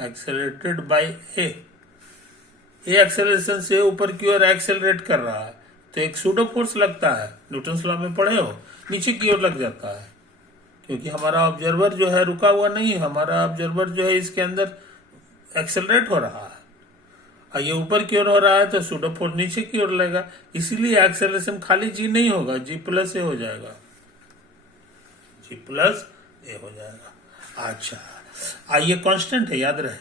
Accelerated bye ए acceleration से ऊपर की ओर एक्सेलरेट कर रहा है, तो एक सूडो फोर्स लगता है, न्यूटन लॉ में पढ़े हो, नीचे की ओर लग जाता है, क्योंकि हमारा ऑब्जर्वर जो है रुका हुआ नहीं है, हमारा ऑब्जर्वर जो है इसके अंदर एक्सेलरेट हो रहा है, और ये ऊपर की ओर हो रहा है, तो सूडो फोर्स नीचे की ओर लगेगा, इसीलिए एक्सेलरेशन खाली जी नहीं होगा, जी प्लस ए हो जाएगा, जी प्लस ए हो जाएगा। अच्छा, ये कांस्टेंट है, याद रहे,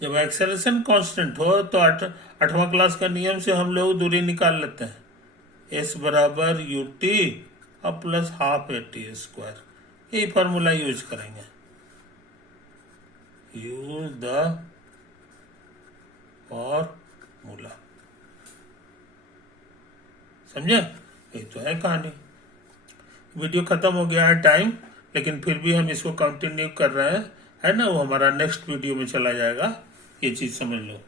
जब एक्सेलरेशन कांस्टेंट हो तो 8वां क्लास का नियम से हम लोग दूरी निकाल लेते हैं, एस बराबर यू टी और plus half A T square, यही फॉर्मूला यूज करेंगे, यूज द फॉर्मूला, समझे? ये तो है कहानी। वीडियो खत्म हो गया है टाइम, लेकिन फिर भी हम इसको कंटिन्यू कर रहे हैं, है ना, वो हमारा नेक्स्ट वीडियो में चला जाएगा, ये चीज समझ लो।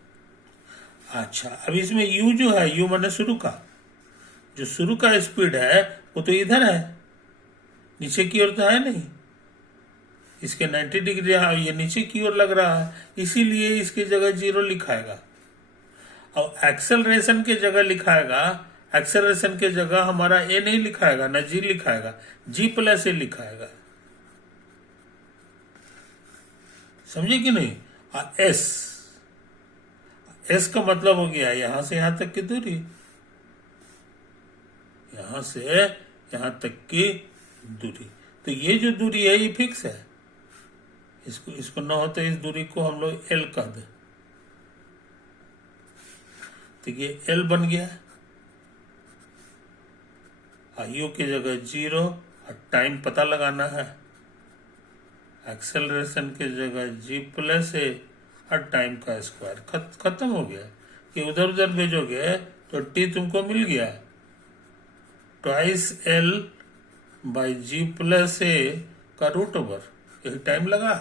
अच्छा, अब इसमें u जो है, u माने शुरू का, जो शुरू का स्पीड है वो तो इधर है, नीचे की ओर तो है नहीं, इसके 90 डिग्री ये नीचे की ओर लग रहा है, इसीलिए इसकी जगह 0 लिखाएगा, और एक्सेलरेशन के जगह लिखाएगा, एक्सेलरेशन के जगह हमारा ए नहीं लिखाएगा, ना जी लिखाएगा, जी प्लस ए लिखाएगा, समझे कि नहीं? एस का मतलब हो गया यहां से यहां तक की दूरी, यहां से यहां तक की दूरी, तो ये जो दूरी है ये फिक्स है, इसको न होते इस दूरी को हम लोग एल कह दे, तो ये एल बन गया, यू की जगह 0, और टाइम पता लगाना है, एक्सेलरेशन की जगह जी प्लस ए और टाइम का स्क्वायर, खत्म हो गया, कि उधर उधर भेजोगे तो टी तुमको मिल गया, twice L by G plus A का रूट ओवर, यही टाइम लगा,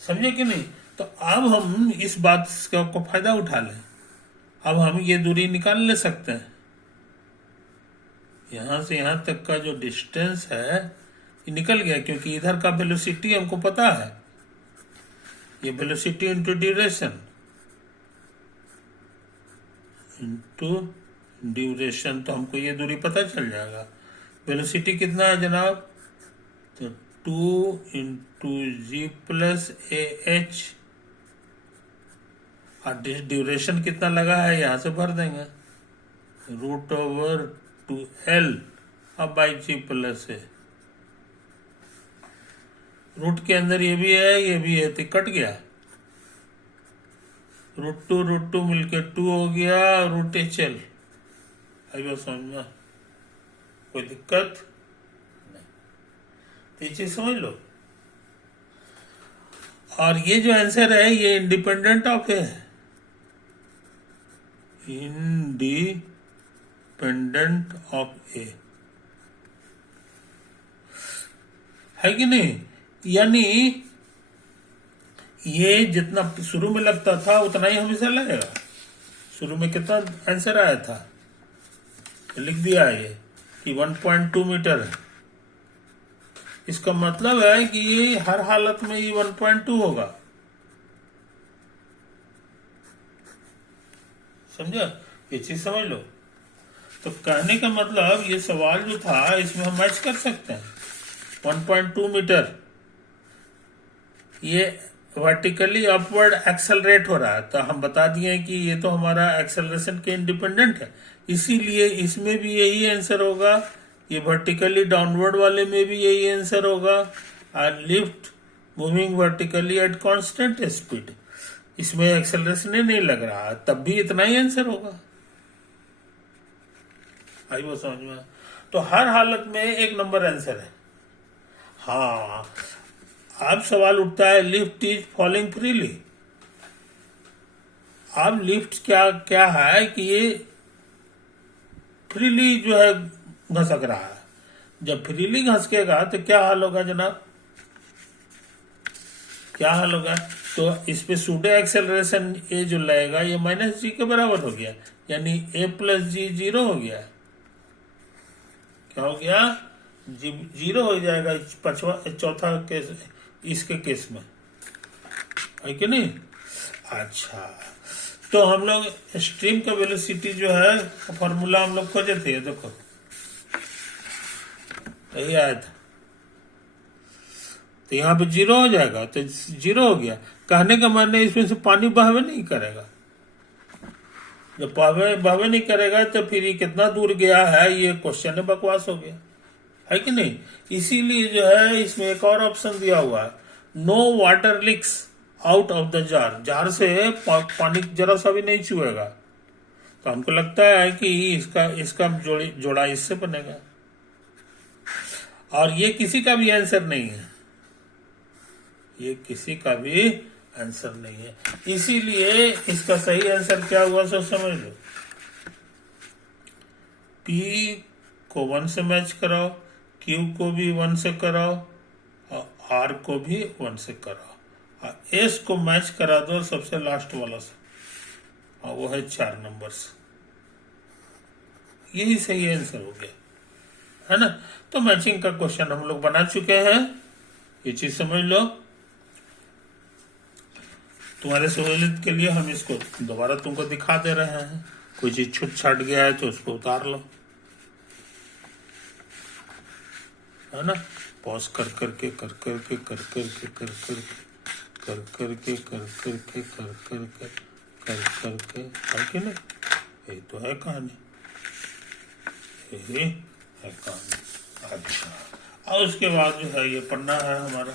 समझे कि नहीं? तो अब हम इस बात को फायदा उठा लें, अब हम ये दूरी निकाल ले सकते हैं, यहां से यहां तक का जो डिस्टेंस है ये निकल गया, क्योंकि इधर का वेलोसिटी हमको पता है, ये वेलोसिटी इंटू ड्यूरेशन, तो हमको ये दूरी पता चल जाएगा। वेलोसिटी कितना है जनाब? तो 2 into G plus A H, और ड्यूरेशन कितना लगा है यहां से भर देंगे, रूट ओवर 2L अब by G plus A, root के अंदर ये भी है तो कट गया, रूट टू मिलके 2 हो गया, रूट HL, आई बात समझ में, कोई दिक्कत नहीं, तो ये चीज समझ लो। और ये जो आंसर है ये इंडिपेंडेंट ऑफ ए है, इंडिपेंडेंट ऑफ ए, है कि नहीं? यानी ये जितना शुरू में लगता था उतना ही हमेशा लगेगा, शुरू में कितना आंसर आया था, लिख दिया है ये कि 1.2 मीटर है, इसका मतलब है कि ये हर हालत में ये 1.2 होगा, समझा? ये चीज समझ लो। तो कहने का मतलब ये सवाल जो था इसमें हम मैच कर सकते हैं, 1.2 मीटर ये वर्टिकली अपवर्ड एक्सेलरेट हो रहा है, तो हम बता दिए कि ये तो हमारा एक्सेलरेशन के इंडिपेंडेंट है, इसीलिए इसमें भी यही आंसर होगा, ये वर्टिकली डाउनवर्ड वाले में भी यही आंसर होगा, और lift moving vertically at constant speed, इसमें एक्सेलरेशन नहीं लग रहा, तब भी इतना ही आंसर होगा, आई वो समझ में? तो हर हालत में एक नंबर आंसर है। हाँ, अब सवाल उठता है लिफ्ट इज फॉलिंग फ्रीली, अब लिफ्ट क्या है कि ये फ्रीली जो है घसक रहा है, जब फ्रीली घसकेगा तो क्या हाल होगा जनाब, क्या हाल होगा? तो इस पे सूडो एक्सेलरेशन ए जो लगेगा ये माइनस जी के बराबर हो गया, यानी ए प्लस जी 0 हो गया, क्या हो गया? जीरो हो जाएगा पांचवा चौथा केस, इसके केस में, है कि नहीं। अच्छा, तो हम लोग स्ट्रीम का वेलोसिटी जो है फॉर्मूला हम लोग खोजे थे, देखो यही आया था। तो यहाँ पे जीरो हो जाएगा, तो जीरो हो गया। कहने का मतलब इसमें से पानी बहवे नहीं करेगा। जब बहवे नहीं करेगा तो फिर ये कितना दूर गया है, ये क्वेश्चन बकवास हो गया, है कि नहीं। इसीलिए जो है इसमें एक और ऑप्शन दिया हुआ है, no water leaks out of the jar. Jar से पानी जरा सा भी नहीं चुएगा। तो हमको लगता है कि इसका जोड़ा इससे बनेगा, और ये किसी का भी आंसर नहीं है, ये किसी का भी आंसर नहीं है। इसीलिए इसका सही आंसर क्या हुआ, सब समझ लो। P को 1 से मैच कराओ, Q को भी 1 से कराओ, और R को भी 1 से कराओ, और S को मैच करा दो सबसे लास्ट वाला से, और वो है 4 नंबर से। यही सही आंसर हो गया, है ना। तो मैचिंग का क्वेश्चन हम लोग बना चुके हैं, ये चीज समझ लो। तुम्हारे सहूलियत के लिए हम इसको दोबारा तुमको दिखा दे रहे हैं। कोई चीज छूट छाट गया है तो उसको उतार लो, है ना। पॉज कर करके कर करके कर करके कर करके कर करके कर करके कर करके कर करके, है कि नहीं। यही तो है कहानी, यही है कहानी। अच्छा, और उसके बाद जो है ये पन्ना है हमारा।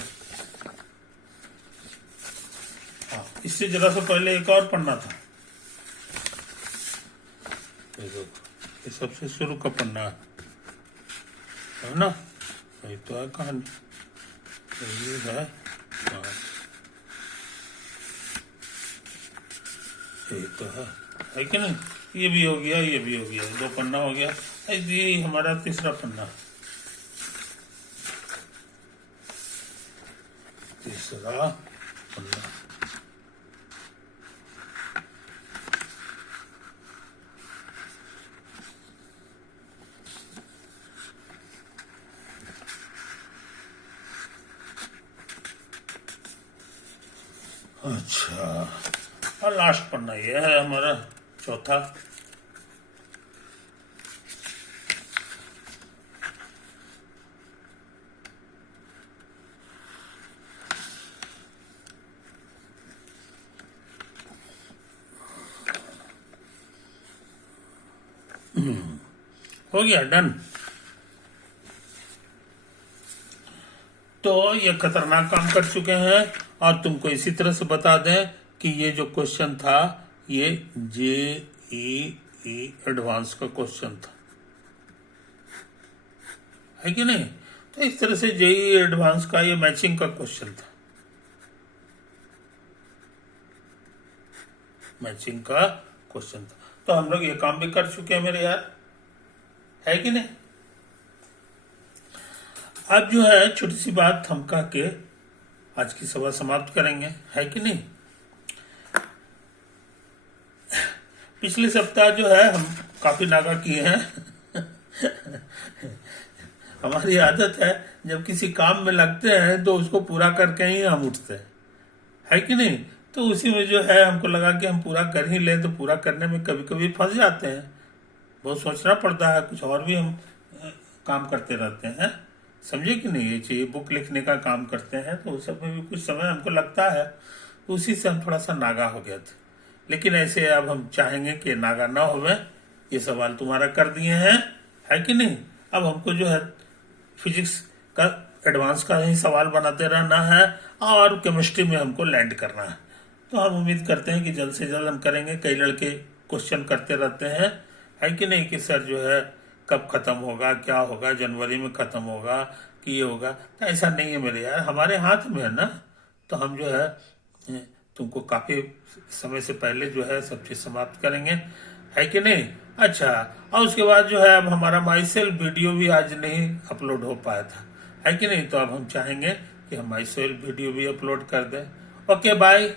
हाँ, इससे जरा सा पहले एक और पन्ना था, ये सबसे शुरू का पन्ना है ना। यही तो है कहानी, यही है। हाँ, यही तो है कि नहीं। ये भी हो गया, ये भी हो गया, 2 पन्ना हो गया। ये हमारा तीसरा पन्ना, तीसरा पन्ना। अच्छा, और लास्ट पन्ना ये है हमारा चौथा। हो गया, डन। तो ये खतरनाक काम कर चुके हैं, और तुमको इसी तरह से बता दें कि ये जो क्वेश्चन था ये JEE एडवांस का क्वेश्चन था, है कि नहीं। तो इस तरह से JEE एडवांस का ये मैचिंग का क्वेश्चन था, मैचिंग का क्वेश्चन था। तो हम लोग ये काम भी कर चुके हैं मेरे यार, है कि नहीं। अब जो है छोटी सी बात हम कह के आज की सभा समाप्त करेंगे, है कि नहीं। पिछले सप्ताह जो है हम काफी नागा किए हैं। हमारी आदत है जब किसी काम में लगते हैं तो उसको पूरा करके ही हम उठते हैं, है कि नहीं। तो उसी में जो है हमको लगा कि हम पूरा कर ही लें, तो पूरा करने में कभी कभी फंस जाते हैं, बहुत सोचना पड़ता है, कुछ और भी हम काम करते रहते हैं, समझे कि नहीं। ये चाहिए बुक लिखने का काम करते हैं तो उस सब में भी कुछ समय हमको लगता है, तो उसी से हम थोड़ा सा नागा हो गया था। लेकिन ऐसे अब हम चाहेंगे कि नागा ना होवे। ये सवाल तुम्हारा कर दिए हैं, है कि नहीं। अब हमको जो है फिजिक्स का एडवांस का ही सवाल बनाते रहना है, और केमिस्ट्री में हमको लैंड करना है। तो हम उम्मीद करते हैं कि जल्द से जल्द हम करेंगे। कई लड़के क्वेश्चन करते रहते हैं, है कि नहीं, कि सर जो है कब खत्म होगा, क्या होगा, जनवरी में खत्म होगा कि ये होगा। तो ऐसा नहीं है मेरे यार, हमारे हाथ में है ना। तो हम जो है तुमको काफी समय से पहले जो है सब चीज समाप्त करेंगे, है कि नहीं। अच्छा, और उसके बाद जो है अब हमारा माईसेल्फ वीडियो भी आज नहीं अपलोड हो पाया था, है कि नहीं। तो अब हम चाहेंगे कि हम माईसेल्फ वीडियो भी अपलोड कर दें। Okay, bye.